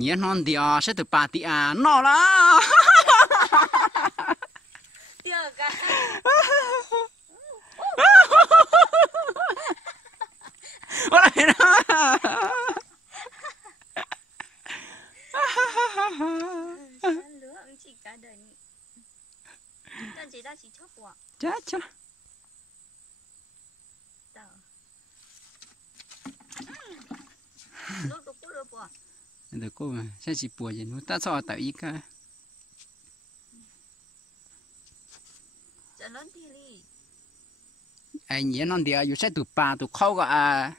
nhớ non thì sẽ từ ba thì nó là tiêu cả ôi này nó lứa ông chỉ cả đời ta chỉ đã chỉ chóp quả chết chứ tao lứa có lứa quả được cô mà sẽ chỉ bùa gì nó ta so tạo ý cả chả lớn thì đi anh nhớ non thìอยู่sẽ từ ba từ khâu cả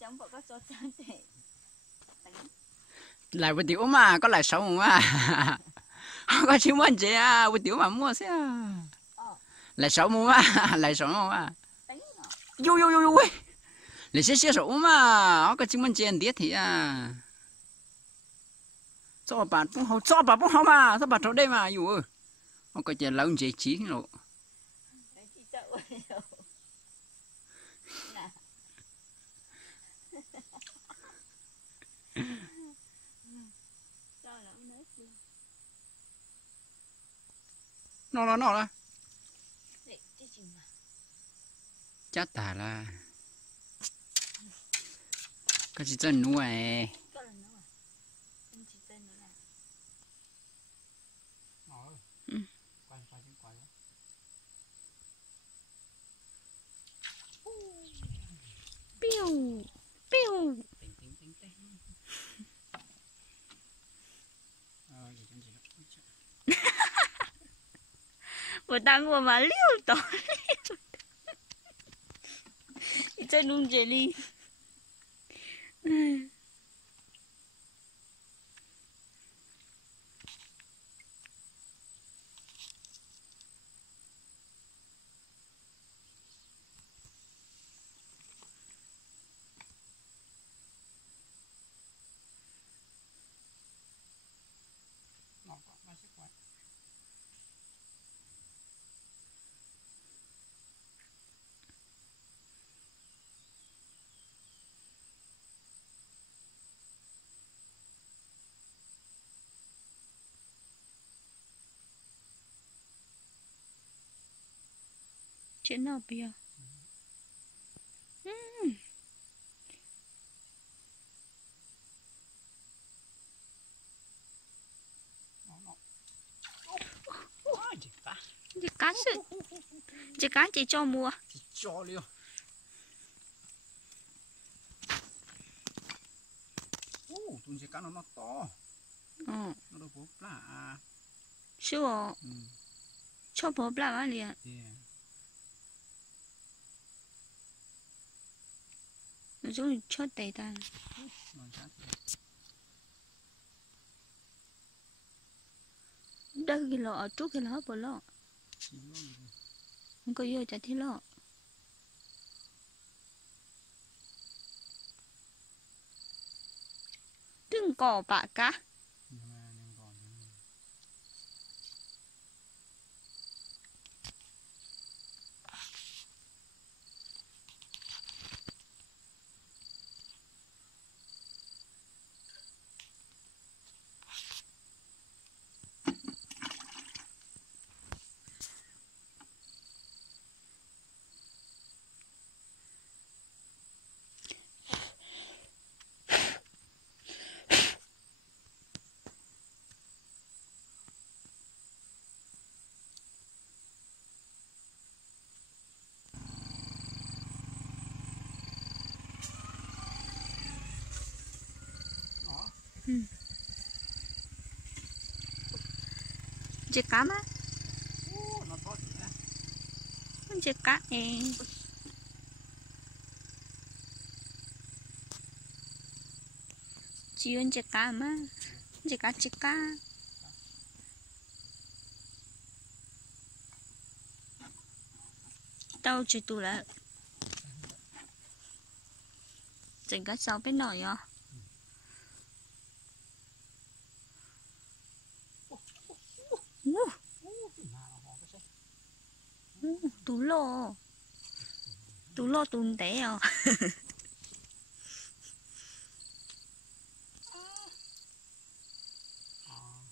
chẳng bỏ các cho chán để lại với tiểu mà có lại sống mà có chịu muốn gì với tiểu mà mua xe lại sống mà lại sống mà yo yo yo yo lại xe sống mà có chịu muốn gì anh biết thì cho bạn cũng hậu mà cho bạn trong đây màอยู่có chuyện lâu gì chí rồi nó là chắc tả là cái gì chân nuôi piu piu我当过嘛溜达，你在弄这里，嗯。Chuyện nào bia? Chị cá sự, chị cá chị cho mua. Chị cho liền. Tụi chị cá nó to. Nó đâu bố plá. Sure. Cho bố plá vào liền. Nó giống cho tệ ta. Đây cái lọ ở trước cái lọ bỏ lọ. Không có vô chả thấy lọ. Đừng cỏ bạ cá. Chị cá má. Chị cá em. Chị ơn chị cá má. Chị cá. Tao chỉ tụ lại. Chị cá sau bên nổi à. tú lô tún té à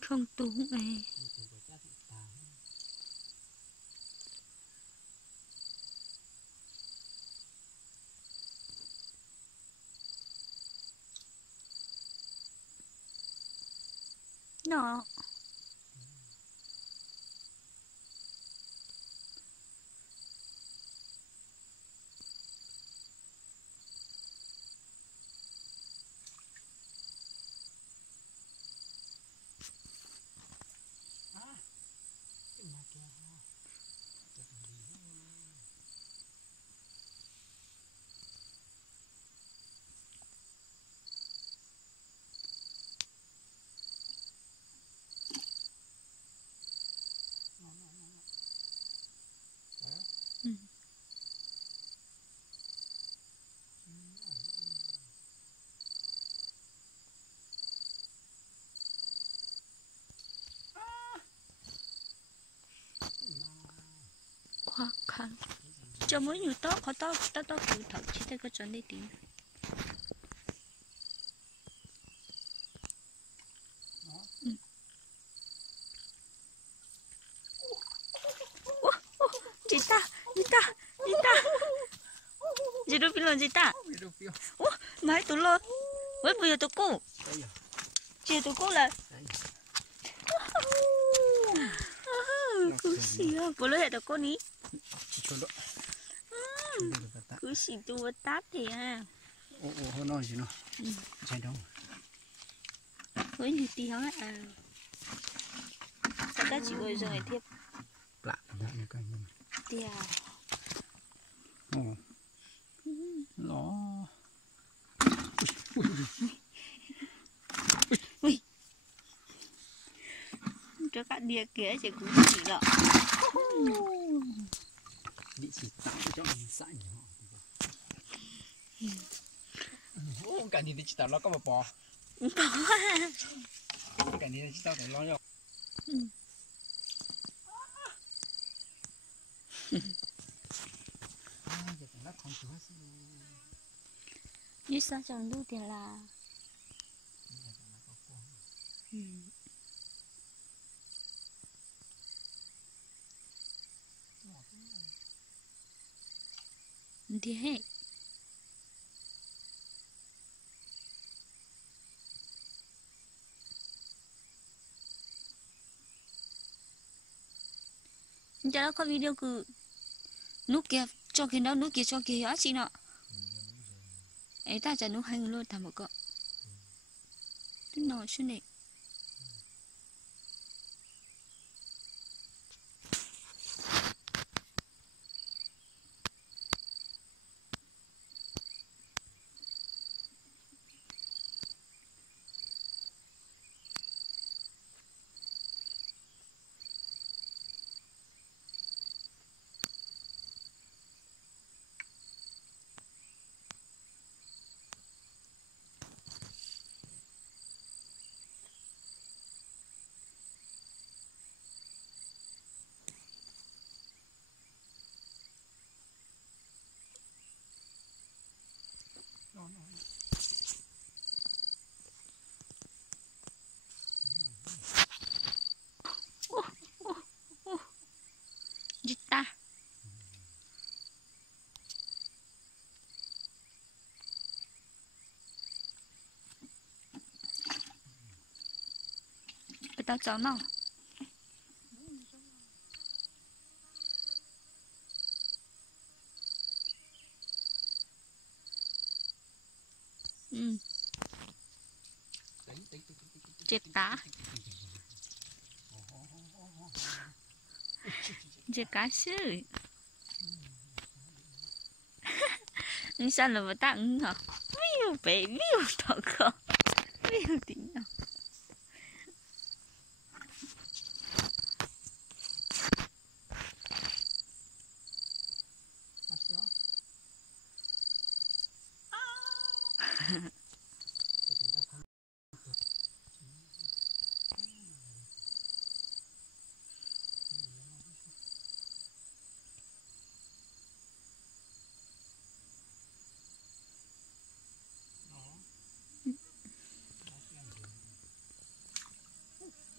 không tú này nó khó khăn cho mới nhiều tốt khó tốt cứ thật chỉ thấy có chuyện đi tìm chị đâu biết gì ta mấy tụi lo với bây giờ tụi cô chị tụi cô là cứ xì bố lỡ hệ tụi cô ní cứ xì tụi tát thì ha hôm nay gì nó chạy đâu với nhiều tí hả sao ta chỉ ngồi rồi tiếp lạ như cái gì tia nó ui cho các đĩa kia chỉ cũng chỉ đó bị chỉ tạo cho mình sẵn cái gì thì chỉ tạo nó có một bò cái gì chỉ tạo để lo cho như sao chẳng đủ tiền là thì hết cho nó có video cứ nút kia cho khi đó nút kia cho kia hết chị nọ ấy ta chả nút hay luôn thằng một cậu nó xuống này gì ta cái tao cháu nào chết cá chết cá sư sao là ta hả viu bé viu thật không viu tí nào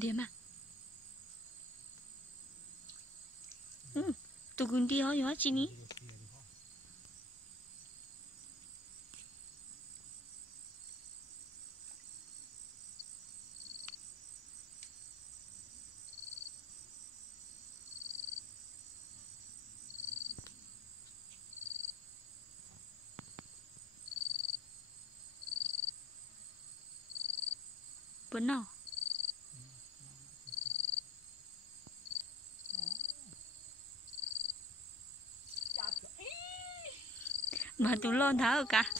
Điểm à? Tụi con đi hỏi chị ní. Vẫn nào? Mà tụi lon thả ở cả.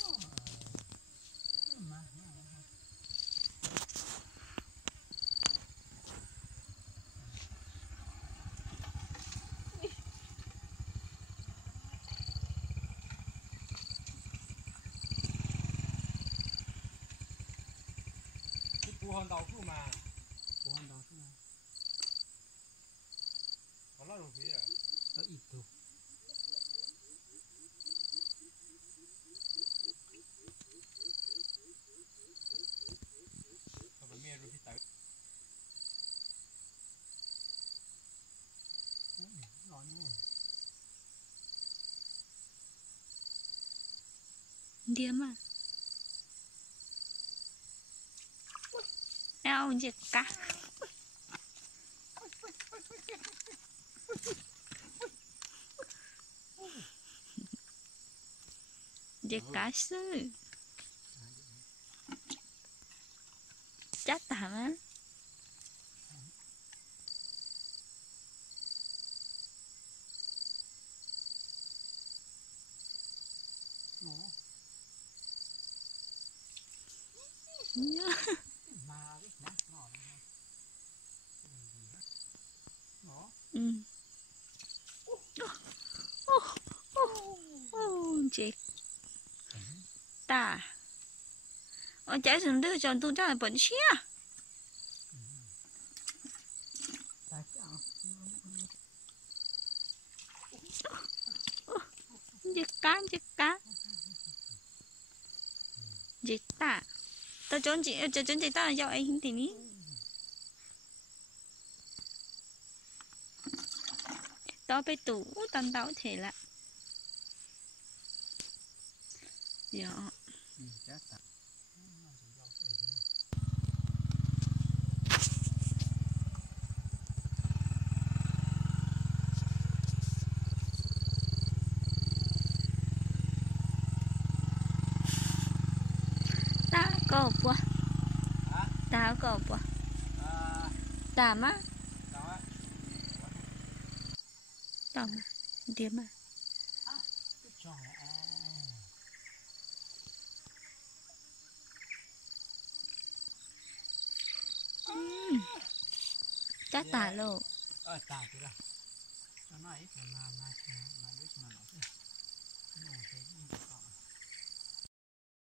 Củ hòn đào phụ mà. Củ hòn đào phụ mà. Có là đồ gì à? Nó ít thôi. Còn mẹ rồi thì tới. Ngon quá. Điểm à? Eo giật cá. Giật cá sư. Chắc tạm á. Chết ta chạy xuống đưa cho tôi ra bẩn xía giết cá giết ta tao trốn chị ta là do anh thì ní tao bị tủ tao tao thể là dạ có bùa ta có bùa ta má ta má dia má chắc tả lộ Tả chứ đâu. Nó nói ít mà biết mà nó thế.